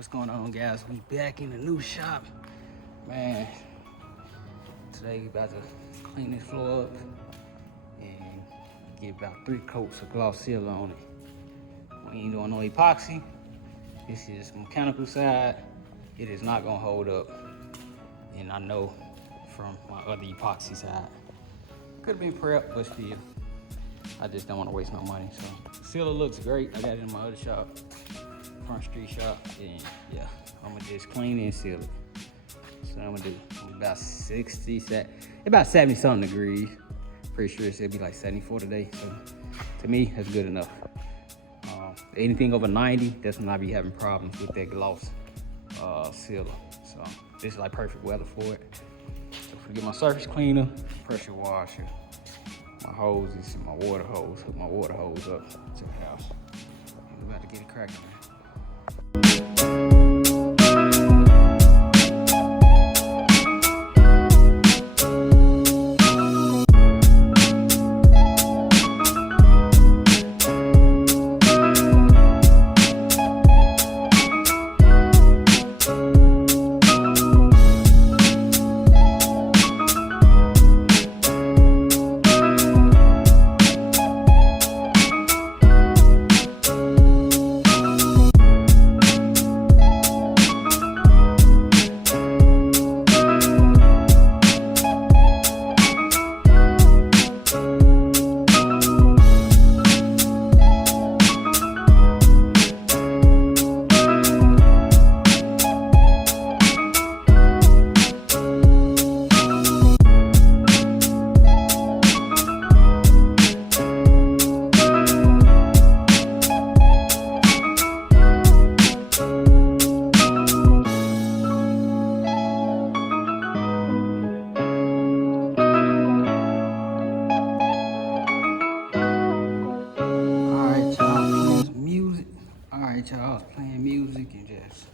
What's going on, guys? We back in the new shop, man. Today we about to clean this floor up and get about 3 coats of gloss seal on it. We ain't doing no epoxy. This is mechanical side. It is not gonna hold up, and I know from my other epoxy side. Could have been prepped, but still, I just don't want to waste no money. So sealer looks great. I got it in my other shop, Front Street shop, and yeah, I'm gonna just clean it and seal it. So I'm gonna do about 70 something degrees. Pretty sure it'll be like 74 today. So to me, that's good enough. Anything over 90, that's when I be having problems with that gloss sealer. So this is like perfect weather for it. So if I get my surface cleaner, pressure washer, my hoses, and my water hose, hook my water hose up to the house. I'm about to get it cracking, man. Y'all, I was playing music and just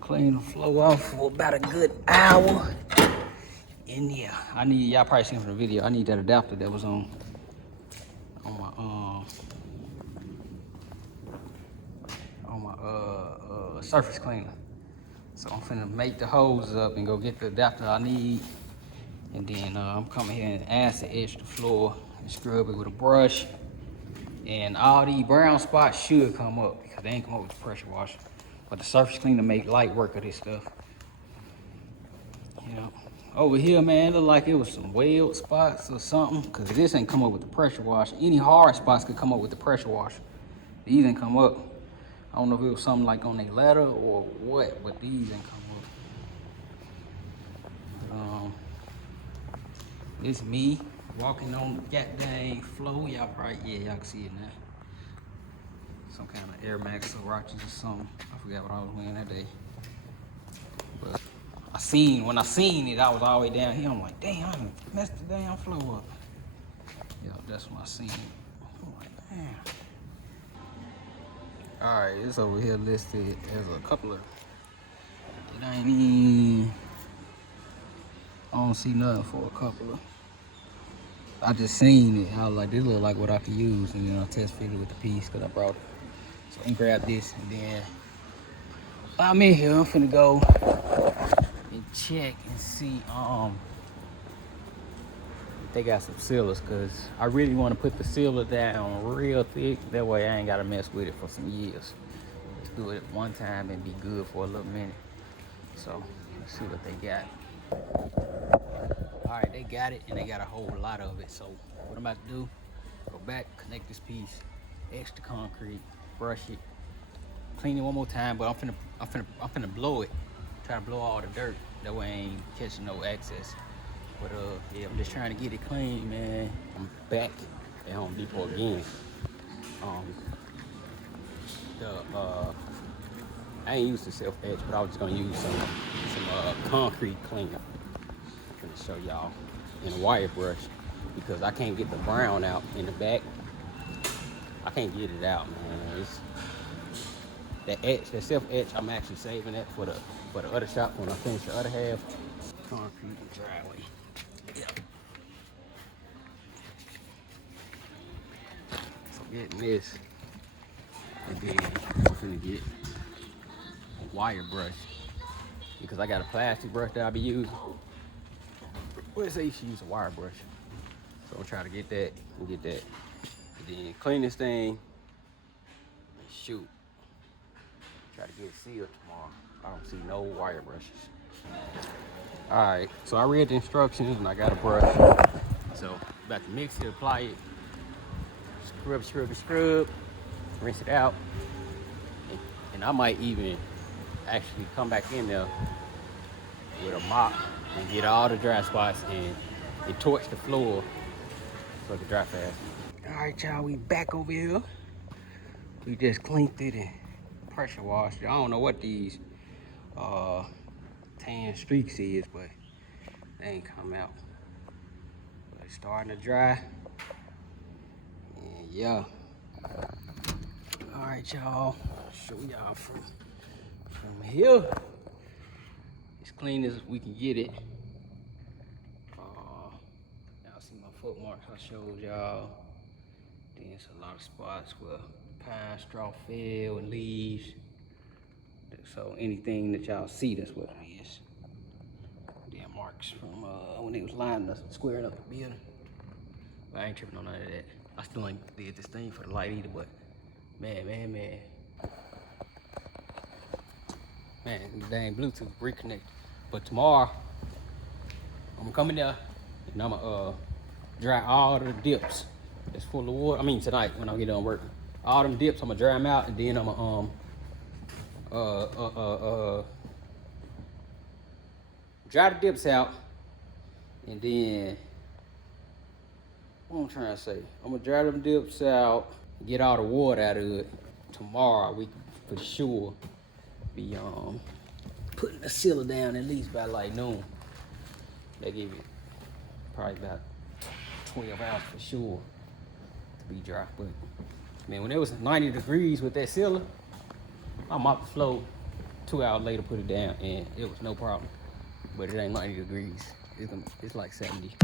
clean the floor off for about a good hour. And yeah, I need, y'all probably seen from the video, I need that adapter that was on my surface cleaner. So I'm finna make the hose up and go get the adapter I need. And then I'm coming here and acid edge the floor and scrub it with a brush. And all these brown spots should come up because they ain't come up with the pressure washer. But the surface cleaner make light work of this stuff. You know, over here, man, it looked like it was some weld spots or something because this ain't come up with the pressure washer. Any hard spots could come up with the pressure washer. These ain't come up. I don't know if it was something like on their ladder or what, but these ain't come up. It's me walking on the goddamn floor. Y'all probably, yeah, y'all can see it now. Some kind of Air Max or Roches or something. I forgot what I was wearing that day. But when I seen it, I was all the way down here. I'm like, damn, I done messed the damn floor up. Yeah, that's when I seen it. I'm like, damn. All right, it's over here listed as a couple of, it ain't even, I don't see nothing for a couple of. I just seen it. I was like, this look like what I could use, and then I test fitted with the piece because I brought it. So I can grab this, and then I'm in here. I'm finna go and check and see if they got some sealers, because I really want to put the sealer down real thick. That way I ain't got to mess with it for some years. Let's do it one time and be good for a little minute. So let's see what they got. All right, they got it, and they got a whole lot of it. So what I'm about to do, go back, connect this piece, extra concrete, brush it, clean it one more time. But I'm finna blow it, try to blow all the dirt. That way I ain't catching no access. But yeah, I'm just trying to get it clean, man. I'm back at Home Depot again. I ain't used the self edge, but I was just gonna use some concrete cleaner. To show y'all in a wire brush because I can't get the brown out in the back. I can't get it out, man. It's that etch, that self etch. I'm actually saving that for the other shop when I finish the other half. Concrete and driveway. Yeah. So getting this, and then I'm gonna get wire brush because I got a plastic brush that I be using. Well, it say you should use a wire brush. So I'm trying to get that and get that. And then clean this thing and shoot. Try to get it sealed tomorrow. I don't see no wire brushes. All right, so I read the instructions and I got a brush. So about to mix it, apply it, scrub, rinse it out. And I might even actually come back in there with a mop and get all the dry spots and torch the floor so it can dry fast. All right, y'all, we back over here. We just cleaned it and pressure washed it. I don't know what these tan streaks is, but they ain't come out. But it's starting to dry. And yeah. All right, y'all. Show y'all from here. As clean as we can get it. Y'all see my foot marks I showed y'all. Then it's a lot of spots where pine straw fell and leaves. So anything that y'all see, that's what it is. Then marks from when they was lining us, squaring up the building. But I ain't tripping on none of that. I still ain't did this thing for the light either, but man. Man, the dang Bluetooth reconnect. But tomorrow, I'm coming there and I'm gonna dry all the dips that's full of water. I mean tonight when I get done working. All them dips, I'm gonna dry them out and then I'm gonna dry the dips out and then what I'm trying to say, I'm gonna dry them dips out, get all the water out of it. Tomorrow we can for sure be putting the sealer down at least by like noon. They give it probably about 12 hours for sure to be dry. But man, when it was 90 degrees with that sealer, I mopped the floor 2 hours later, put it down, and it was no problem. But it ain't 90 degrees. It's like 70.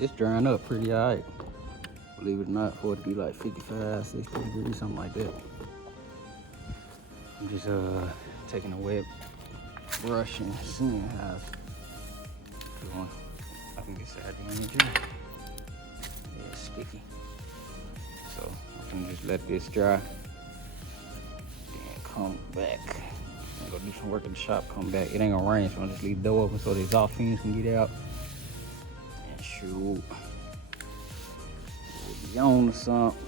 It's drying up pretty all right. Believe it or not, for it to be like 55, 60 degrees, something like that. I'm just taking a wet brush and seeing how it's going. I can get side in the gym. Yeah, it's sticky. So I can just let this dry. Then come back. I'm gonna do some work in the shop, come back. It ain't gonna rain, so I'll just leave the door open so the exhaust fumes can get out. Shoot. We'll be on to something.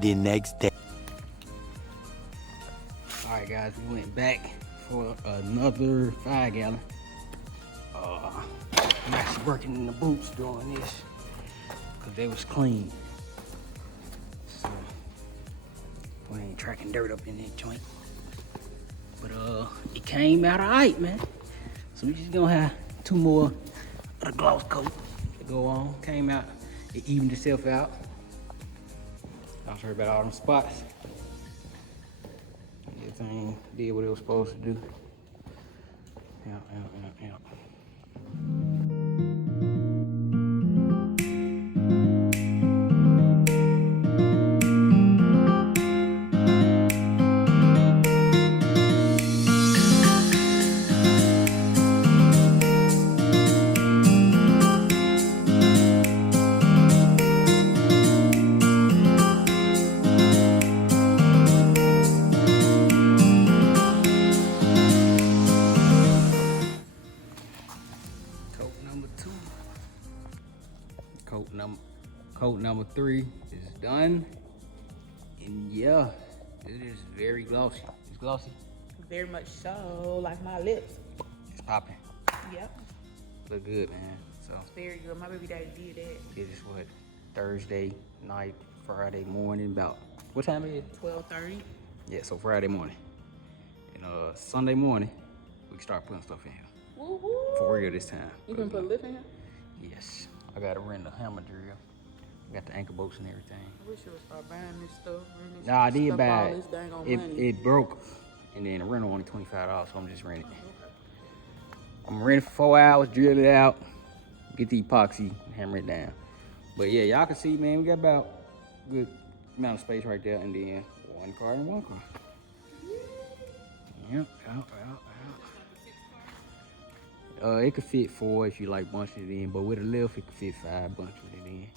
The next day. Alright guys, we went back for another 5 gallon. I'm actually working in the boots doing this because they was clean. So we ain't tracking dirt up in that joint. But it came out alright, man. So we just gonna have 2 more of the gloss coat. Go on, came out, it evened itself out. I was heard about all them spots. Everything did what it was supposed to do. Yeah. Coat number 3 is done. And yeah, it is very glossy. It's glossy. Very much so, like my lips. It's popping. Yep. Look good, man. So It's very good. My baby daddy did that. it is what, Thursday night, Friday morning, about what time is it? 12:30. Yeah, so Friday morning. And Sunday morning, we can start putting stuff in here. Woo-hoo. For real this time. You can put a lip in here? Yes. I gotta rent a hammer drill. Got the ankle bolts and everything. I wish you would start buying this stuff. Nah, I did Stuff buy all it. this dang on money. It broke. And then the rental only $25, so I'm just renting it. I'm gonna rent it for 4 hours, drill it out, get the epoxy, and hammer it down. But yeah, y'all can see, man, we got about a good amount of space right there, and then one car and one car. Yep, out. It could fit 4 if you like bunching it in, but with a lift, it could fit 5 bunching it in.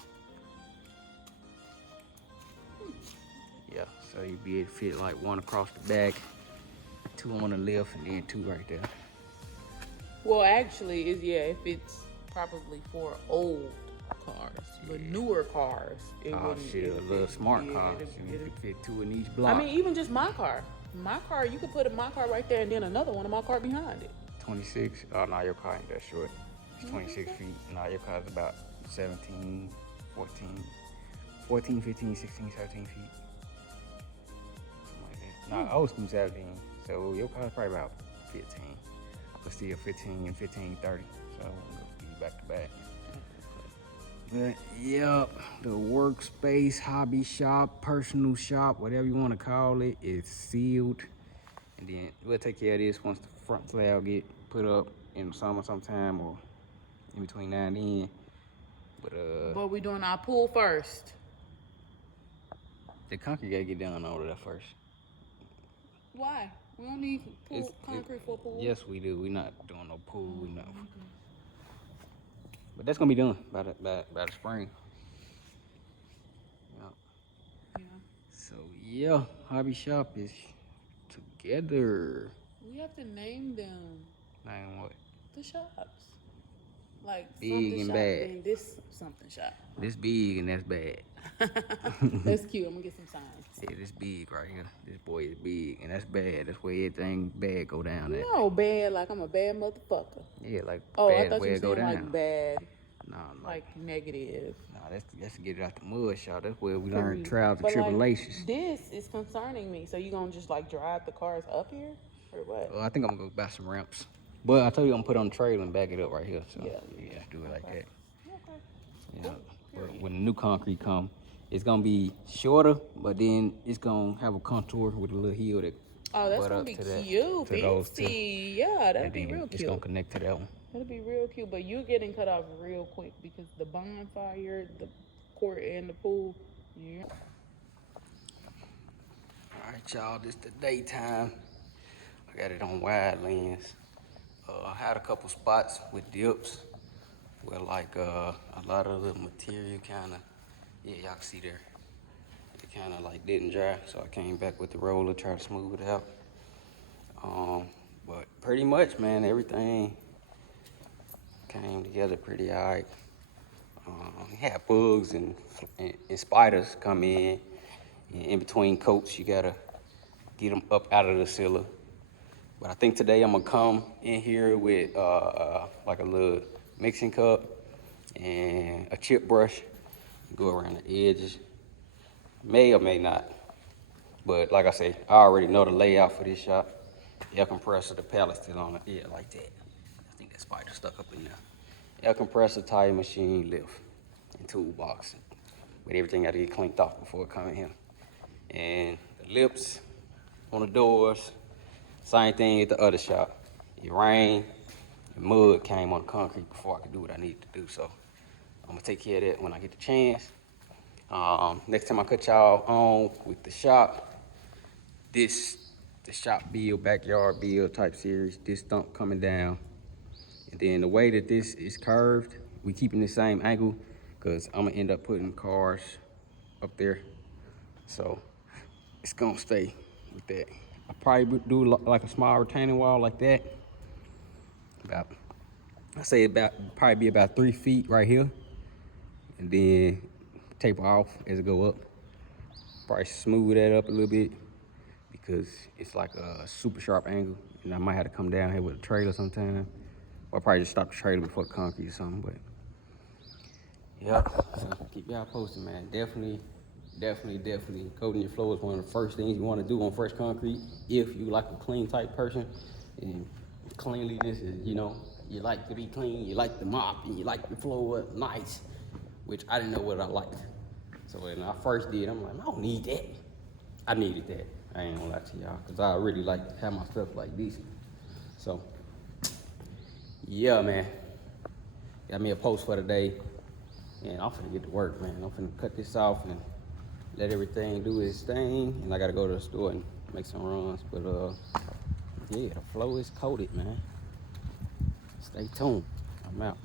Yeah, so you'd be able to fit like 1 across the back, 2 on the left, and then 2 right there. Well, actually, if it's probably for old cars, but newer cars, it Oh wouldn't. shit, a little smart car. You could fit 2 in each block. I mean, even just my car. My car, you could put my car right there and then another one of my car behind it. 26. Oh, no, your car ain't that short. It's 26 feet. No, your car's about 17, 14, 15, 16, 17 feet. Something like that. No, old school 17. So your car's probably about 15. But still 15 and 15, 30. So we'll be back to back. But yep, the workspace, hobby shop, personal shop, whatever you want to call it, is sealed. And then we'll take care of this once the front slab get put up in the summer sometime or in between now and then. But we doing our pool first. The concrete gotta get done over there first. Why? We don't need concrete for a pool. Yes, we do. We're not doing no pool. We know. But that's gonna be done by the spring. Yep. Yeah. So yeah, hobby shop is together. We have to name them. Name what? The shops. Like Big something and shop bad. and this something shop. This big and that's bad. That's cute. I'm gonna get some signs. Yeah, this big right here. This boy is big and that's bad. That's where everything bad go down at. No, bad like I'm a bad motherfucker. Yeah, like Oh, I bad thought where you it go were saying down. like bad, Nah, like negative. nah, that's to get it out the mud shop. That's where we learn trials and But, like, tribulations. this is concerning me. So you gonna just like drive the cars up here or what? Well, I think I'm gonna go buy some ramps. But I told you I'm gonna put it on the trailer and back it up right here. So Yeah. yeah, do it like that. Okay. Yeah. But when the new concrete come, it's gonna be shorter, but then it's gonna have a contour with a little hill that Oh, that's butt gonna up be to that, cute, to those two. fancy. Yeah, that'd And be then real it's cute. gonna connect to that one. That'd be real cute. But you're getting cut off real quick because the bonfire, the court, and the pool. Yeah. All right, y'all, this the daytime. I got it on wide lens. I had a couple spots with dips where like a lot of the material kinda, yeah, y'all can see there. It kinda like didn't dry, so I came back with the roller, tried to smooth it out. But pretty much, man, everything came together pretty all right. We had bugs and spiders come in. In between coats, you gotta get them up out of the sealer. But I think today I'm gonna come in here with like a little mixing cup and a chip brush, go around the edges. May or may not. But like I say, I already know the layout for this shop. Air compressor, the pallet still on it. Yeah, like that. I think that spider stuck up in there. Air compressor, tire machine, lift, and toolbox. But everything got to get cleaned off before it come in here. And the lips on the doors, same thing at the other shop. It rained, the mud came on the concrete before I could do what I needed to do. So I'm gonna take care of that when I get the chance. Next time I cut y'all on with the shop, the shop build, backyard build type series, this stump coming down. And then the way that this is curved, we keeping the same angle because I'm gonna end up putting cars up there. So it's gonna stay with that. I probably do like a small retaining wall like that. Probably be about 3 feet right here. and then taper off as it go up. Probably smooth that up a little bit because it's like a super sharp angle, and I might have to come down here with a trailer sometime. Or probably just stop the trailer before the concrete or something, but yeah, so keep y'all posted, man. Definitely coating your floor is one of the first things you want to do on fresh concrete if you like a clean type person. And cleanliness is, you know, you like to be clean, you like to mop, and you like the floor nice, which I didn't know what I liked. So when I first did, I'm like, I don't need that. I needed that. I ain't gonna lie to y'all, because I really like to have my stuff like this. So yeah, man, got me a post for today, and I'm finna get to work, man. I'm finna cut this off and let everything do its thing, and I gotta go to the store and make some runs. But yeah, the floor is coated, man. Stay tuned. I'm out.